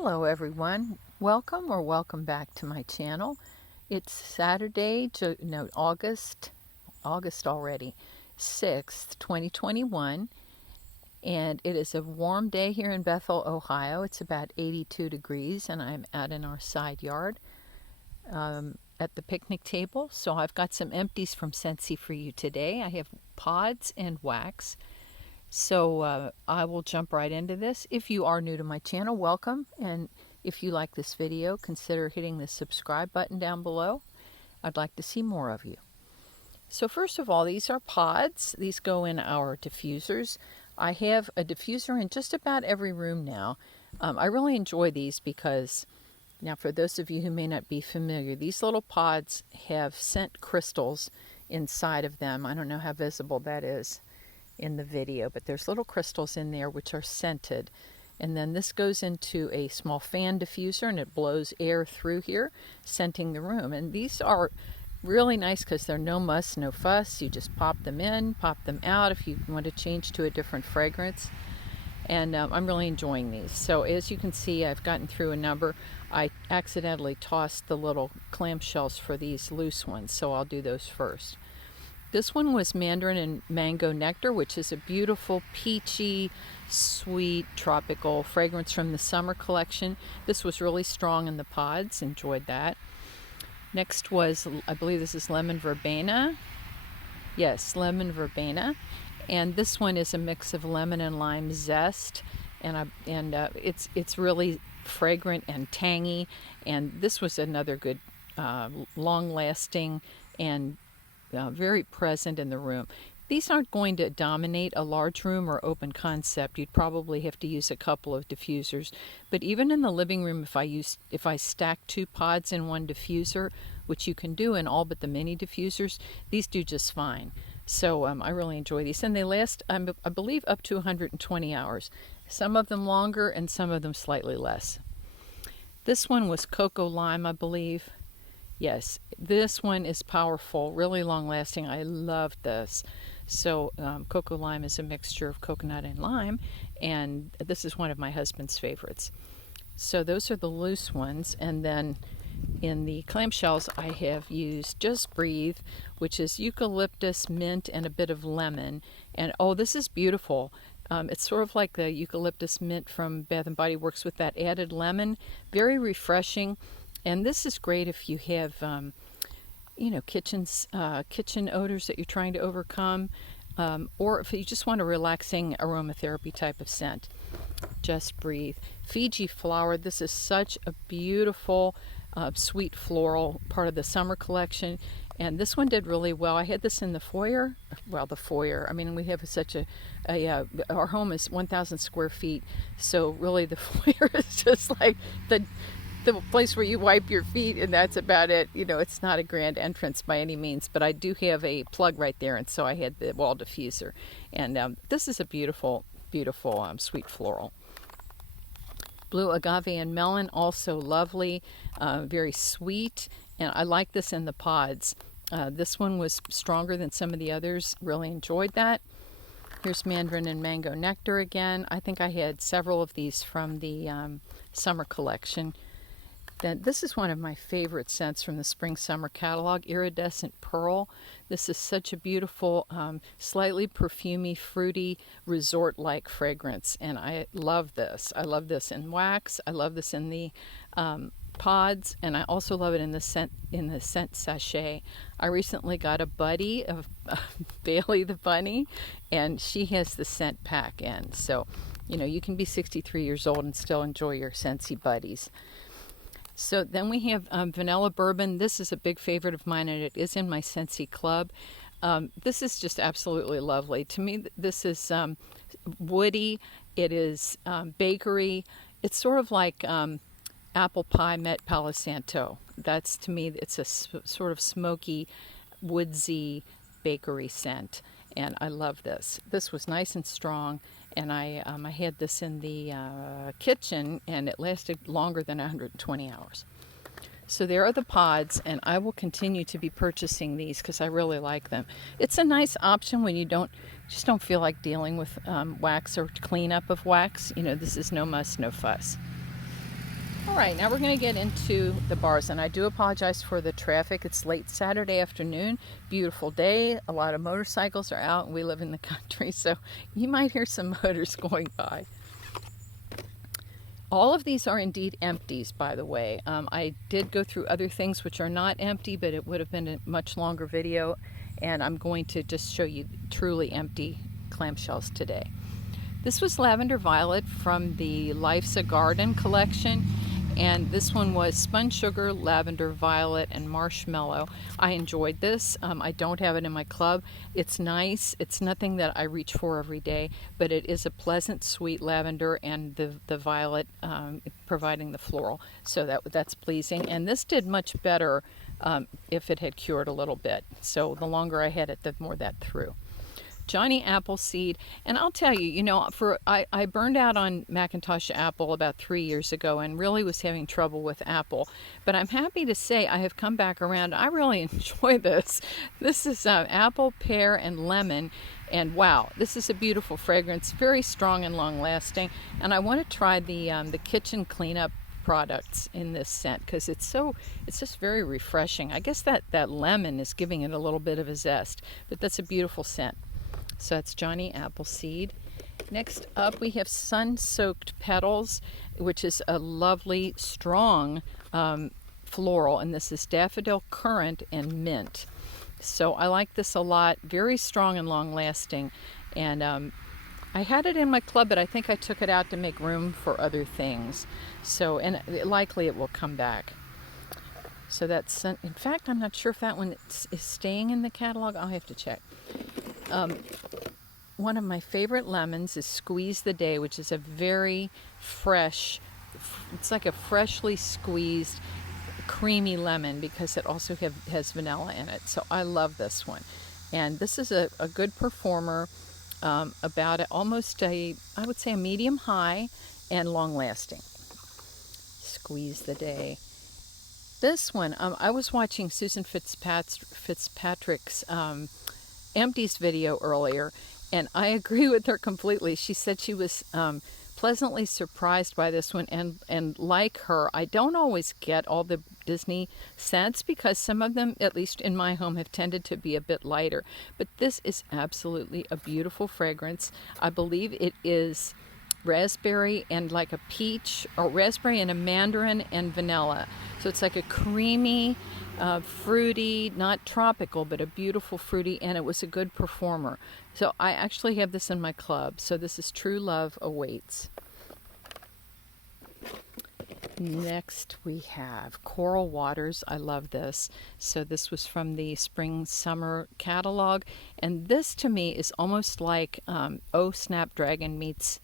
Hello everyone, welcome back to my channel. It's Saturday, August already, 6th, 2021, and it is a warm day here in Bethel, Ohio. It's about 82 degrees and I'm out in our side yard at the picnic table. So I've got some empties from Scentsy for you today. I have pods and wax. So I will jump right into this. If you are new to my channel, welcome. And if you like this video, consider hitting the subscribe button down below. I'd like to see more of you. So first of all, these are pods. These go in our diffusers. I have a diffuser in just about every room now. I really enjoy these because, now for those of you who may not be familiar, these little pods have scent crystals inside of them. I don't know how visible that is in the video, but there's little crystals in there which are scented, and then this goes into a small fan diffuser and it blows air through here, scenting the room. And these are really nice because they're no muss, no fuss. You just pop them in, pop them out if you want to change to a different fragrance. And I'm really enjoying these. So as you can see, I've gotten through a number. I accidentally tossed the little clamshells for these loose ones, so I'll do those first. This one was Mandarin and Mango Nectar, which is a beautiful, peachy, sweet, tropical fragrance from the summer collection. This was really strong in the pods. Enjoyed that. Next was, I believe this is Lemon Verbena. Yes, Lemon Verbena. And this one is a mix of lemon and lime zest. And it's really fragrant and tangy. And this was another good, long-lasting and very present in the room. These aren't going to dominate a large room or open concept. You'd probably have to use a couple of diffusers. But even in the living room, if I stack two pods in one diffuser, which you can do in all but the mini diffusers, these do just fine. So I really enjoy these. And they last, I believe, up to 120 hours. Some of them longer and some of them slightly less. This one was Cocoa Lime, I believe. Yes, this one is powerful, really long-lasting. I love this. So Cocoa Lime is a mixture of coconut and lime, and this is one of my husband's favorites. So those are the loose ones, and then in the clamshells I have used Just Breathe, which is eucalyptus, mint, and a bit of lemon. And oh, this is beautiful. It's sort of like the eucalyptus mint from Bath & Body Works with that added lemon. Very refreshing. And this is great if you have, kitchen odors that you're trying to overcome, or if you just want a relaxing aromatherapy type of scent. Just Breathe. Fiji Flower. This is such a beautiful, sweet floral part of the summer collection. And this one did really well. I had this in the foyer. Well, the foyer. I mean, we have such our home is 1,000 square feet. So really the foyer is just like the place where you wipe your feet, and that's about it. You know, it's not a grand entrance by any means, but I do have a plug right there, and so I had the wall diffuser. And this is a beautiful, beautiful sweet floral. Blue Agave and Melon, also lovely, very sweet, and I like this in the pods. This one was stronger than some of the others. Really enjoyed that. Here's Mandarin and Mango Nectar again. I think I had several of these from the summer collection. Then this is one of my favorite scents from the Spring Summer catalog, Iridescent Pearl. This is such a beautiful, slightly perfumey, fruity, resort-like fragrance, and I love this. I love this in wax. I love this in the pods, and I also love it in the scent sachet. I recently got a buddy of Bailey the bunny, and she has the scent pack in. So, you can be 63 years old and still enjoy your Scentsy buddies. So then we have Vanilla Bourbon. This is a big favorite of mine, and it is in my Scentsy club. This is just absolutely lovely. To me, this is woody. It is bakery. It's sort of like apple pie met Palo Santo. That's, to me, it's a sort of smoky, woodsy bakery scent. And I love this. This was nice and strong, and I had this in the kitchen, and it lasted longer than 120 hours. So there are the pods, and I will continue to be purchasing these because I really like them. It's a nice option when you just don't feel like dealing with wax or cleanup of wax. This is no muss, no fuss. All right, now we're going to get into the bars, and I do apologize for the traffic. It's late Saturday afternoon, beautiful day. A lot of motorcycles are out, and we live in the country, so you might hear some motors going by. All of these are indeed empties, by the way. I did go through other things which are not empty, but it would have been a much longer video, and I'm going to just show you truly empty clamshells today. This was Lavender Violet from the Life's a Garden collection, and this one was Spun Sugar, Lavender Violet, and Marshmallow. I enjoyed this. I don't have it in my club. It's nice. It's nothing that I reach for every day, but it is a pleasant, sweet lavender, and the violet providing the floral. So that's pleasing. And this did much better if it had cured a little bit. So the longer I had it, the more that threw. Johnny Appleseed, and I'll tell you, I burned out on Macintosh Apple about 3 years ago and really was having trouble with Apple, but I'm happy to say I have come back around. I really enjoy this. This is apple, pear, and lemon, and wow, this is a beautiful fragrance, very strong and long lasting, and I want to try the kitchen cleanup products in this scent because it's just very refreshing. I guess that lemon is giving it a little bit of a zest, but that's a beautiful scent. So that's Johnny Appleseed. Next up we have Sun-Soaked Petals, which is a lovely, strong floral, and this is Daffodil Currant and Mint. So I like this a lot, very strong and long-lasting. And I had it in my club, but I think I took it out to make room for other things. So, and likely it will come back. So that's, in fact, I'm not sure if that one is staying in the catalog. I'll have to check. One of my favorite lemons is Squeeze the Day, which is a very fresh, it's like a freshly squeezed creamy lemon because it also has vanilla in it. So I love this one. And this is a good performer, about almost I would say a medium high and long lasting. Squeeze the Day. This one, I was watching Susan Fitzpatrick's Empties video earlier, and I agree with her completely. She said she was pleasantly surprised by this one, and like her, I don't always get all the Disney scents because some of them, at least in my home, have tended to be a bit lighter. But this is absolutely a beautiful fragrance. I believe it is raspberry and like a peach, or raspberry and a mandarin and vanilla. So it's like a creamy, fruity, not tropical, but a beautiful fruity, and it was a good performer. So I actually have this in my club. So this is True Love Awaits. Next we have Coral Waters. I love this. So this was from the Spring Summer catalog, and this to me is almost like Oh Snapdragon meets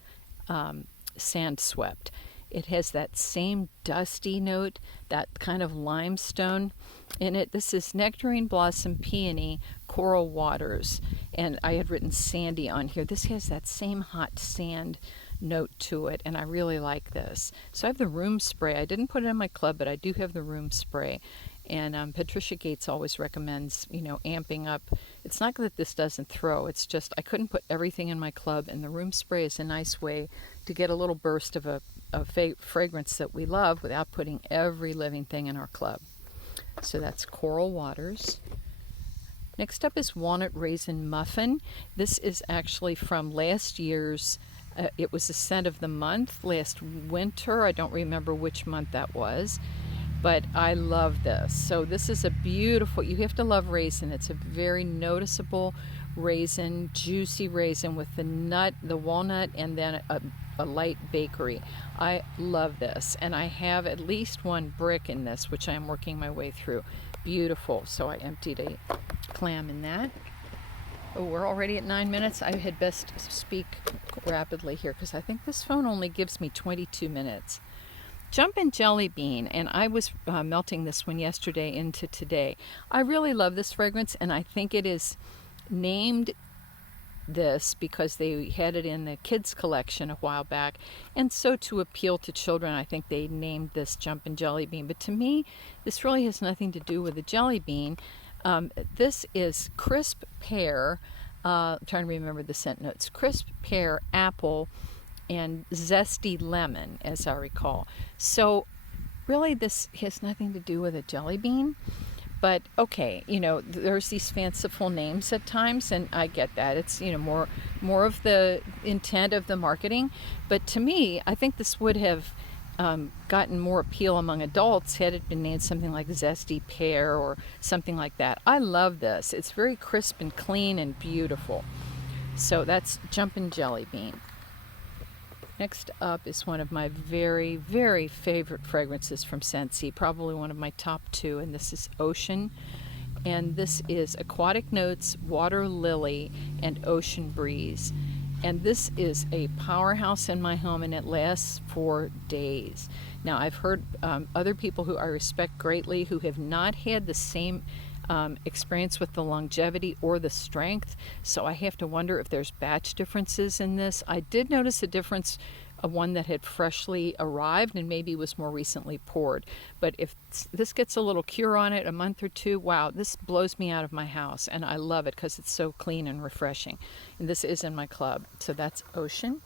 Sand Swept. It has that same dusty note, that kind of limestone in it. This is Nectarine Blossom Peony Coral Waters, and I had written sandy on here. This has that same hot sand note to it, and I really like this. So I have the room spray. I didn't put it in my club, but I do have the room spray. And Patricia Gates always recommends, amping up. It's not that this doesn't throw. It's just I couldn't put everything in my club, and the room spray is a nice way to get a little burst of a fragrance that we love without putting every living thing in our club. So that's Coral Waters. Next up is Walnut Raisin Muffin. This is actually from last year's, it was the scent of the month last winter. I don't remember which month that was, but I love this. So this is a beautiful, you have to love raisin. It's a very noticeable raisin, juicy raisin with the nut, the walnut, and then a light bakery. I love this, and I have at least one brick in this, which I am working my way through. Beautiful. So I emptied a clam in that. Oh, we're already at 9 minutes. I had best speak rapidly here because I think this phone only gives me 22 minutes. Jumpin' Jelly Bean, and I was melting this one yesterday into today. I really love this fragrance, and I think it is named this because they had it in the kids collection a while back, and so to appeal to children, I think they named this Jumpin' Jelly Bean. But to me, this really has nothing to do with a jelly bean. This is crisp pear, I'm trying to remember the scent notes, crisp pear, apple, and zesty lemon, as I recall. So really this has nothing to do with a jelly bean. But okay, there's these fanciful names at times, and I get that. It's, more of the intent of the marketing. But to me, I think this would have gotten more appeal among adults had it been named something like Zesty Pear or something like that. I love this. It's very crisp and clean and beautiful. So that's Jumpin' Jelly Bean. Next up is one of my very, very favorite fragrances from Scentsy, probably one of my top 2, and this is Ocean. And this is Aquatic Notes, Water Lily, and Ocean Breeze. And this is a powerhouse in my home, and it lasts for days. Now, I've heard other people who I respect greatly who have not had the same experience with the longevity or the strength, so I have to wonder if there's batch differences in this. I did notice a difference of one that had freshly arrived and maybe was more recently poured, but if this gets a little cure on it, a month or 2, wow, this blows me out of my house, and I love it because it's so clean and refreshing. And this is in my club. So that's Ocean.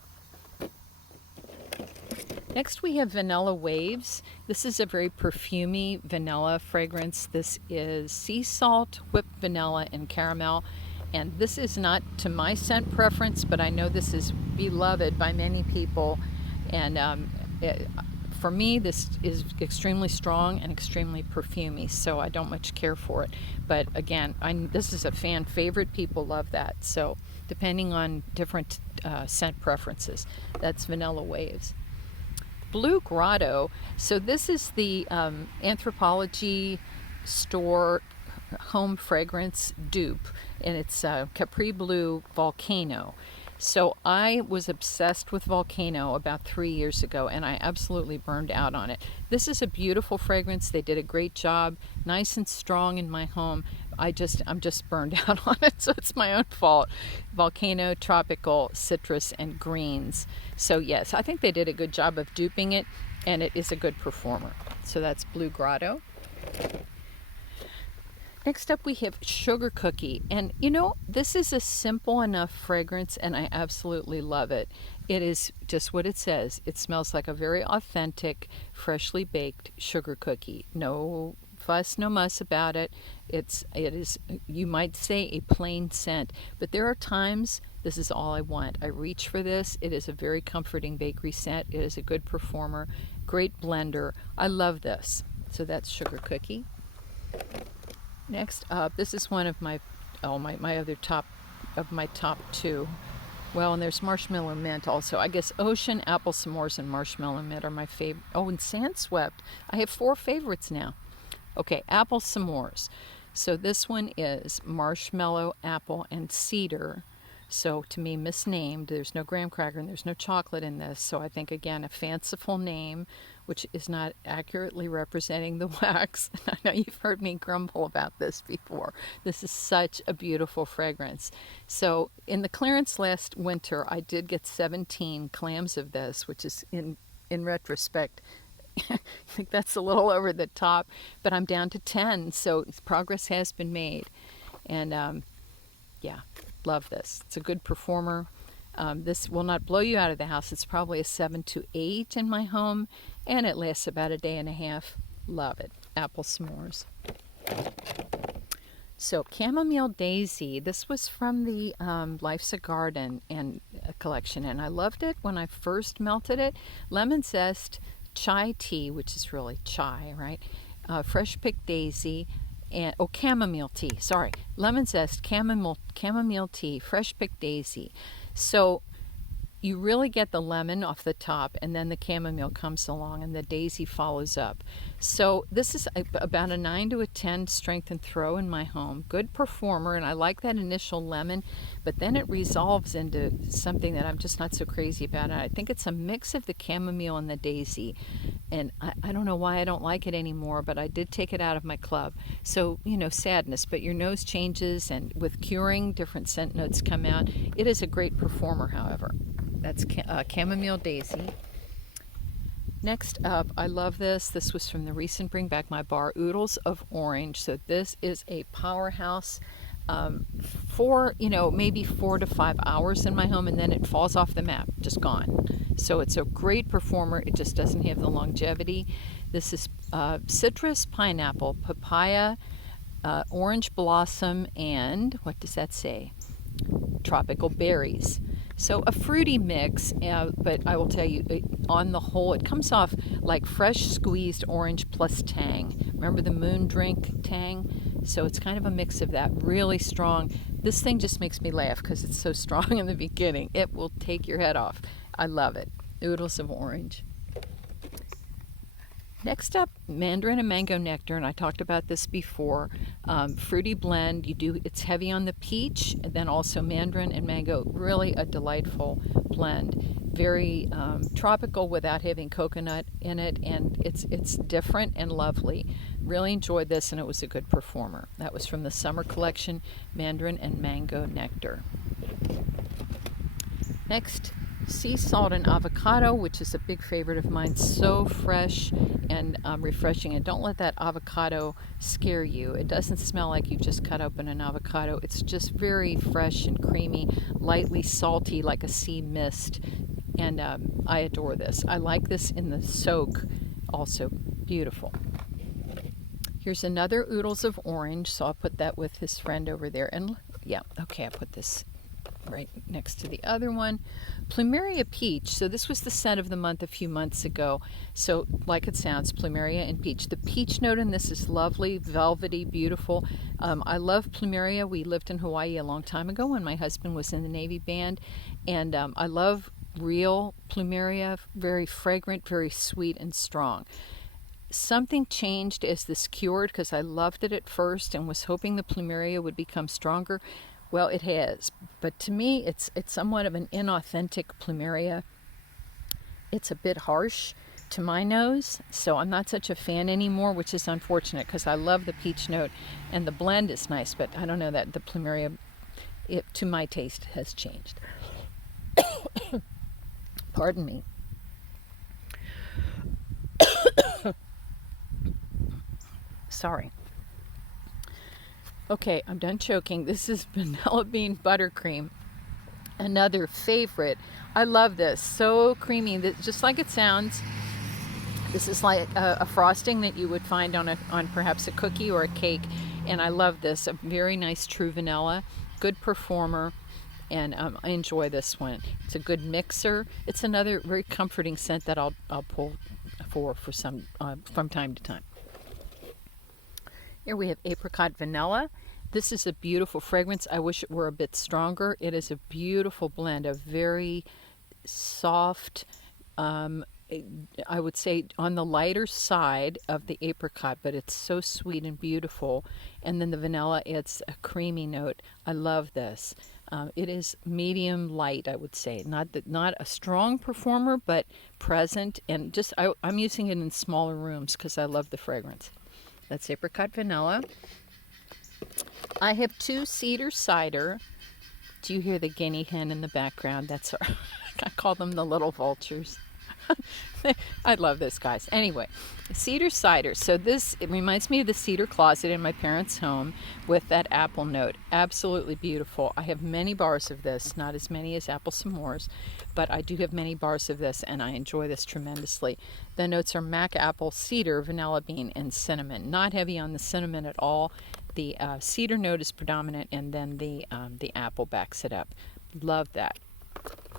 Next we have Vanilla Waves. This is a very perfumey vanilla fragrance. This is sea salt, whipped vanilla, and caramel. And this is not to my scent preference, but I know this is beloved by many people. And for me, this is extremely strong and extremely perfumey, so I don't much care for it. But again, this is a fan favorite. People love that. So depending on different scent preferences, that's Vanilla Waves. Blue Grotto. So this is the Anthropologie store home fragrance dupe, and it's Capri Blue Volcano. So I was obsessed with Volcano about 3 years ago, and I absolutely burned out on it. This is a beautiful fragrance. They did a great job, nice and strong in my home. I'm just burned out on it, so it's my own fault. Volcano, tropical, citrus, and greens. So yes, I think they did a good job of duping it, and it is a good performer. So that's Blue Grotto. Next up we have Sugar Cookie, and this is a simple enough fragrance, and I absolutely love it. It is just what it says. It smells like a very authentic, freshly baked sugar cookie. No fuss, no muss about it. It is, you might say, a plain scent, but there are times this is all I want. I reach for this. It is a very comforting bakery scent. It is a good performer, great blender. I love this. So that's Sugar Cookie. Next up, this is one of my other top 2. Well, and there's Marshmallow Mint also. I guess Ocean, Apple S'mores, and Marshmallow Mint are my favorite. Oh, and Sandswept. I have 4 favorites now. Okay, Apple S'mores. So this one is marshmallow, apple, and cedar. So to me, misnamed. There's no graham cracker and there's no chocolate in this. So I think, again, a fanciful name, which is not accurately representing the wax. I know you've heard me grumble about this before. This is such a beautiful fragrance. So in the clearance last winter, I did get 17 clams of this, which is in retrospect, I think that's a little over the top, but I'm down to 10, so progress has been made. And yeah, love this. It's a good performer. This will not blow you out of the house. It's probably a 7 to 8 in my home, and it lasts about a day and a half. Love it. Apple S'mores. So Chamomile Daisy. This was from the Life's a Garden and collection, and I loved it when I first melted it. Lemon zest, chai tea, which is really chai, right? Fresh picked daisy, and chamomile tea. Sorry, lemon zest, chamomile tea, fresh picked daisy. So you really get the lemon off the top, and then the chamomile comes along, and the daisy follows up. So this is about a 9 to a 10 strength and throw in my home. Good performer, and I like that initial lemon, but then it resolves into something that I'm just not so crazy about. And I think it's a mix of the chamomile and the daisy, and I don't know why I don't like it anymore, but I did take it out of my club. So, sadness, but your nose changes, and with curing, different scent notes come out. It is a great performer, however. That's Chamomile Daisy. Next up, I love this. This was from the recent Bring Back My Bar, Oodles of Orange. So this is a powerhouse for, maybe 4 to 5 hours in my home, and then it falls off the map, just gone. So it's a great performer. It just doesn't have the longevity. This is citrus, pineapple, papaya, orange blossom, and what does that say? Tropical berries. So a fruity mix, but I will tell you, on the whole, it comes off like fresh squeezed orange plus tang. Remember the moon drink tang? So it's kind of a mix of that, really strong. This thing just makes me laugh because it's so strong in the beginning. It will take your head off. I love it. Oodles of orange. Next up, mandarin and mango nectar, and I talked about this before. Fruity blend. It's heavy on the peach, and then also mandarin and mango. Really a delightful blend. Very tropical without having coconut in it, and it's different and lovely. Really enjoyed this, and it was a good performer. That was from the summer collection, mandarin and mango nectar. Next, sea salt and avocado, which is a big favorite of mine. So fresh and refreshing. And don't let that avocado scare you. It doesn't smell like you just cut open an avocado. It's just very fresh and creamy, lightly salty, like a sea mist. And I adore this. I like this in the soak also. Beautiful. Here's another oodles of orange. So I'll put that with his friend over there. And yeah, okay, I put this right next to the other one. Plumeria Peach. So this was the scent of the month a few months ago. So like it sounds, Plumeria and Peach. The peach note in this is lovely, velvety, beautiful. I love Plumeria. We lived in Hawaii a long time ago when my husband was in the Navy band. And I love real Plumeria. Very fragrant, very sweet and strong. Something changed as this cured because I loved it at first and was hoping the Plumeria would become stronger. Well, it has, but to me, it's somewhat of an inauthentic Plumeria. It's a bit harsh to my nose, so I'm not such a fan anymore, which is unfortunate because I love the peach note, and the blend is nice, but I don't know that the Plumeria, to my taste, has changed. Pardon me. Sorry. Okay, I'm done choking. This is vanilla bean buttercream. Another favorite. I love this. So creamy, just like it sounds. This is like a frosting that you would find on perhaps a cookie or a cake. And I love this. A very nice true vanilla. Good performer. And I enjoy this one. It's a good mixer. It's another very comforting scent that I'll pull for some from time to time. Here we have apricot vanilla. This is a beautiful fragrance. I wish it were a bit stronger. It is a beautiful blend, a very soft, I would say on the lighter side of the apricot, but it's so sweet and beautiful. And then the vanilla adds a creamy note. I love this. It is medium light, I would say. Not a strong performer, but present. And just I'm using it in smaller rooms because I love the fragrance. That's apricot vanilla. I have 2 cedar cider. Do you hear the guinea hen in the background? That's I call them the little vultures. I love this, guys. Anyway, cedar cider. So it reminds me of the cedar closet in my parents' home with that apple note. Absolutely beautiful. I have many bars of this, not as many as apple s'mores, but I do have many bars of this, and I enjoy this tremendously. The notes are mac apple, cedar, vanilla bean, and cinnamon. Not heavy on the cinnamon at all. The cedar note is predominant, and then the apple backs it up. Love that.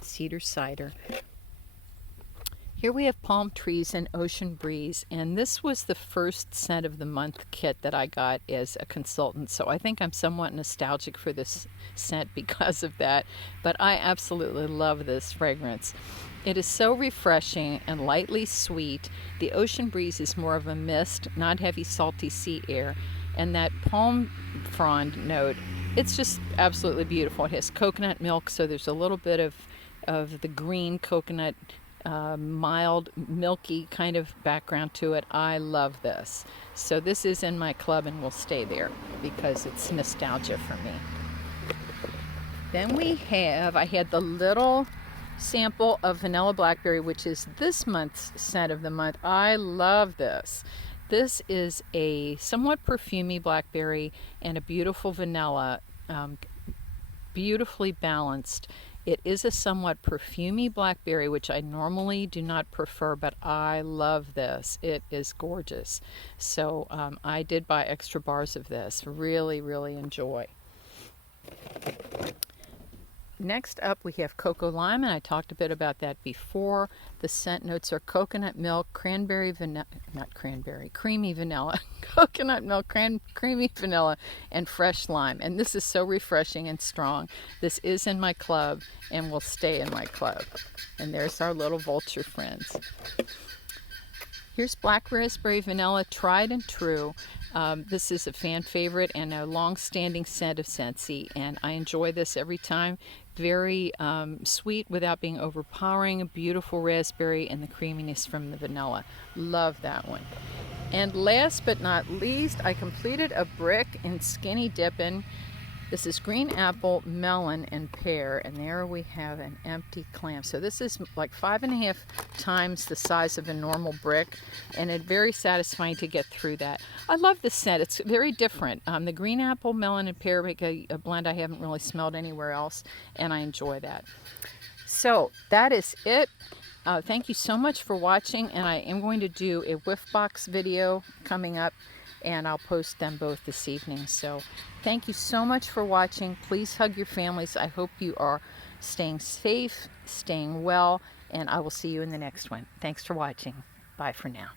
Cedar cider. Here we have palm trees and ocean breeze, and this was the first scent of the month kit that I got as a consultant, so I think I'm somewhat nostalgic for this scent because of that, but I absolutely love this fragrance. It is so refreshing and lightly sweet. The ocean breeze is more of a mist, not heavy salty sea air, and that palm frond note, it's just absolutely beautiful. It has coconut milk, so there's a little bit of the green coconut, mild, milky kind of background to it. I love this. So this is in my club and will stay there because it's nostalgia for me. Then I had the little sample of vanilla blackberry, which is this month's scent of the month. I love this. This is a somewhat perfumey blackberry and a beautiful vanilla. beautifully balanced. It is a somewhat perfumey blackberry, which I normally do not prefer, but I love this. It is gorgeous. So I did buy extra bars of this. Really, really enjoy. Next up, we have cocoa lime, and I talked a bit about that before. The scent notes are coconut milk, cranberry vanilla, not cranberry, creamy vanilla, coconut milk, creamy vanilla, and fresh lime. And this is so refreshing and strong. This is in my club and will stay in my club. And there's our little vulture friends. Here's black raspberry vanilla, tried and true. This is a fan favorite and a long-standing scent of Scentsy, and I enjoy this every time. Very sweet without being overpowering, a beautiful raspberry, and the creaminess from the vanilla. Love that one. And last but not least, I completed a brick in Skinny Dippin'. This is green apple, melon, and pear, and there we have an empty clam. So this is like 5.5 times the size of a normal brick, and it's very satisfying to get through that. I love this scent. It's very different. The green apple, melon, and pear make a blend I haven't really smelled anywhere else, and I enjoy that. So that is it. Thank you so much for watching, and I am going to do a whiff box video coming up, and I'll post them both this evening. So thank you so much for watching. Please hug your families. I hope you are staying safe, staying well, and I will see you in the next one. Thanks for watching. Bye for now.